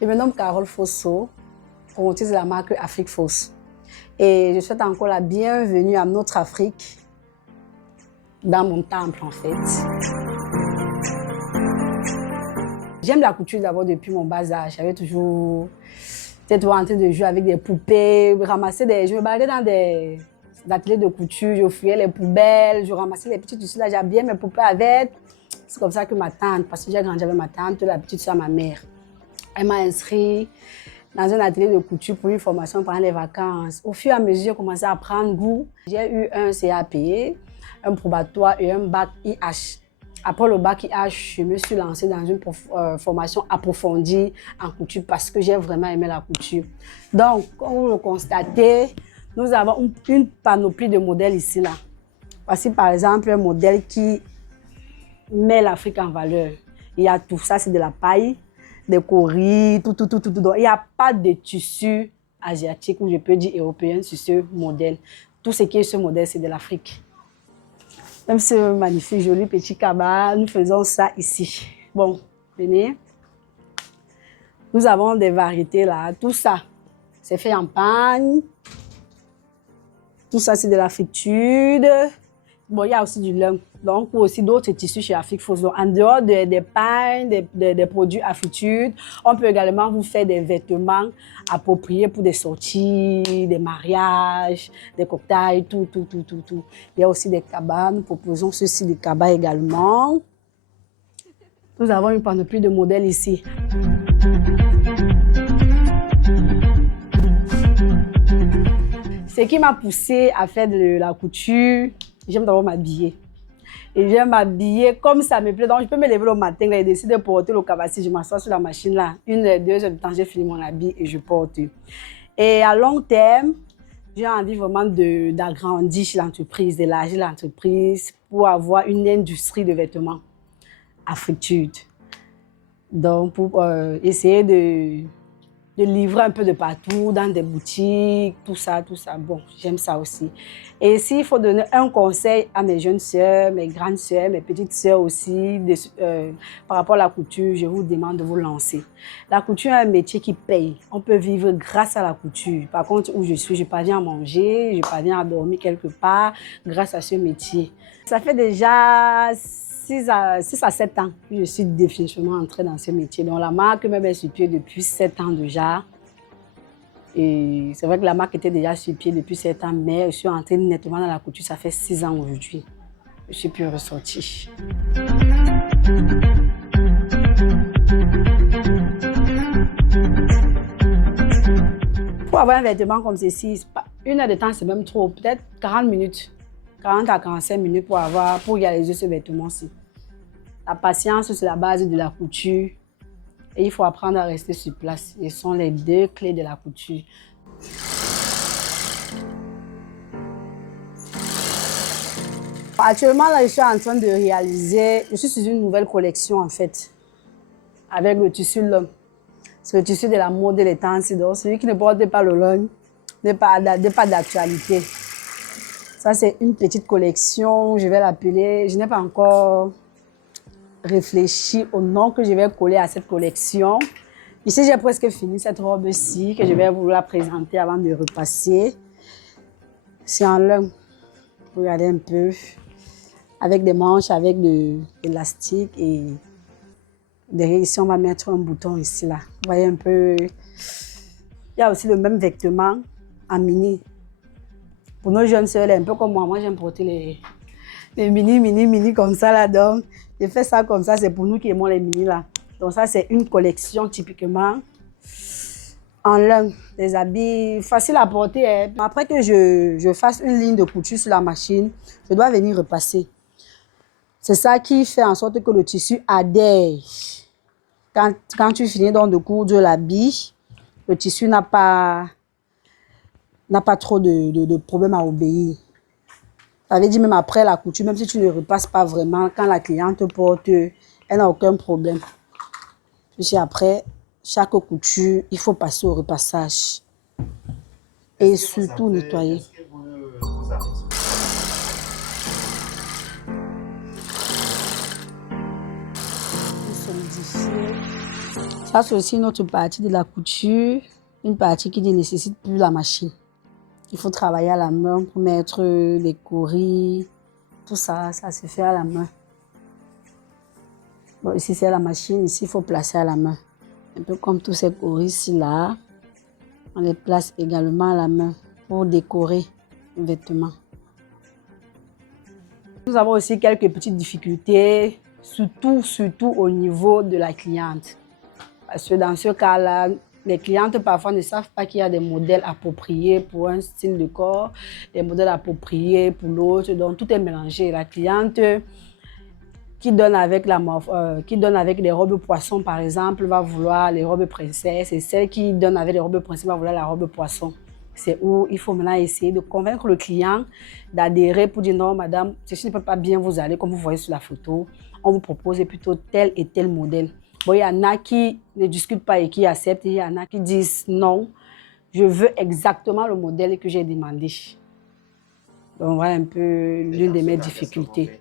Je me nomme Carole Fosso, promotrice de la marque Afrique Fosse. Et je souhaite encore la bienvenue à notre Afrique, dans mon temple en fait. J'aime la couture d'abord depuis mon bas âge. J'avais toujours été en train de jouer avec des poupées, ramasser des... Je me baladais dans des ateliers de couture, je fouillais les poubelles, je ramassais les petits tissus là, j'habillais mes poupées avec. C'est comme ça que ma tante, parce que j'ai grandi avec ma tante, la petite soeur, ma mère, elle m'a inscrit dans un atelier de couture pour une formation pendant les vacances. Au fur et à mesure, j'ai commencé à prendre goût. J'ai eu un CAP, un probatoire et un bac IH. Après le bac IH, je me suis lancée dans une formation approfondie en couture parce que j'ai vraiment aimé la couture. Donc, comme vous le constatez, nous avons une panoplie de modèles ici. Là. Voici par exemple un modèle qui met l'Afrique en valeur. Il y a tout ça, c'est de la paille, des coris, tout. Donc, il n'y a pas de tissu asiatique ou je peux dire européen sur ce modèle. Tout ce qui est ce modèle, c'est de l'Afrique. Même ce magnifique, joli petit cabas, nous faisons ça ici. Bon, venez. Nous avons des variétés là. Tout ça, c'est fait en pagne. Tout ça, c'est de la friture. Bon, il y a aussi du lin. Donc, aussi d'autres tissus chez Afrique Fosse. Donc, en dehors des pagnes, des produits à friture, on peut également vous faire des vêtements appropriés pour des sorties, des mariages, des cocktails, tout. Il y a aussi des cabas. Nous proposons ceci, des cabas également. Nous avons une panoplie de modèles ici. Ce qui m'a poussée à faire de la couture, j'aime d'abord m'habiller. Et j'aime m'habiller comme ça me plaît. Donc, je peux me lever le matin et décider de porter le cabassi. Je m'assois sur la machine là. 1-2 heures de temps, j'ai fini mon habit et je porte. Et à long terme, j'ai envie vraiment d'agrandir l'entreprise, d'élargir l'entreprise pour avoir une industrie de vêtements à friture. Donc, pour essayer de livrer un peu de partout, dans des boutiques, tout ça. Bon, j'aime ça aussi. Et s'il faut donner un conseil à mes jeunes sœurs, mes grandes sœurs, mes petites sœurs aussi, par rapport à la couture, je vous demande de vous lancer. La couture est un métier qui paye. On peut vivre grâce à la couture. Par contre, où je suis, je parviens à manger, je parviens à dormir quelque part grâce à ce métier. Ça fait déjà 6 à 7 ans que je suis définitivement entrée dans ce métier. Donc la marque même est sur pied depuis 7 ans déjà. Et c'est vrai que la marque était déjà sur pied depuis 7 ans, mais je suis entrée nettement dans la couture, ça fait 6 ans aujourd'hui. Je suis plus ressortie. Pour avoir un vêtement comme ceci, 1 heure de temps, c'est même trop. Peut-être 40 minutes. 40 à 45 minutes pour réaliser ce vêtement-ci. La patience, c'est la base de la couture. Et il faut apprendre à rester sur place. Ce sont les 2 clés de la couture. Actuellement, là, je suis en train de réaliser, je suis sur une nouvelle collection en fait, avec le tissu lin. C'est le tissu de la mode de l'étance. Donc, celui qui ne porte pas le lin n'est pas d'actualité. Ça, c'est une petite collection, je vais l'appeler, je n'ai pas encore réfléchi au nom que je vais coller à cette collection. Ici, j'ai presque fini cette robe-ci que je vais vous la présenter avant de repasser. C'est en lin. Regardez un peu. Avec des manches, avec de l'élastique et derrière ici, on va mettre un bouton ici, là. Vous voyez un peu. Il y a aussi le même vêtement en mini. Pour nos jeunes sœurs, un peu comme moi j'aime porter les mini comme ça là. Donc, j'ai fait ça comme ça, c'est pour nous qui aimons les mini là. Donc ça, c'est une collection typiquement en lin. Des habits faciles à porter. Hein. Après que je fasse une ligne de couture sur la machine, je dois venir repasser. C'est ça qui fait en sorte que le tissu adhère. Quand tu finis donc de coudre l'habit, le tissu n'a pas trop de problèmes à obéir. Ça veut dire même après la couture, même si tu ne repasses pas vraiment, quand la cliente porte, elle n'a aucun problème. Puis après, chaque couture, il faut passer au repassage. Et surtout nettoyer. Solidifier. Ça, c'est aussi une autre partie de la couture, une partie qui ne nécessite plus la machine. Il faut travailler à la main pour mettre les coris, tout ça, ça se fait à la main. Bon, ici, c'est la machine, ici, il faut placer à la main. Un peu comme tous ces coris ici-là, on les place également à la main pour décorer les vêtements. Nous avons aussi quelques petites difficultés, surtout au niveau de la cliente. Parce que dans ce cas-là, les clientes parfois ne savent pas qu'il y a des modèles appropriés pour un style de corps, des modèles appropriés pour l'autre. Donc tout est mélangé. La cliente qui donne avec les robes poisson, par exemple, va vouloir les robes princesse. Et celle qui donne avec les robes princesse va vouloir la robe poisson. C'est où il faut maintenant essayer de convaincre le client d'adhérer pour dire non, madame, ceci ne peut pas bien vous aller comme vous voyez sur la photo. On vous propose plutôt tel et tel modèle. Bon, il y en a qui ne discutent pas et qui acceptent. Il y en a qui disent non, je veux exactement le modèle que j'ai demandé. Donc voilà un peu l'une de mes difficultés.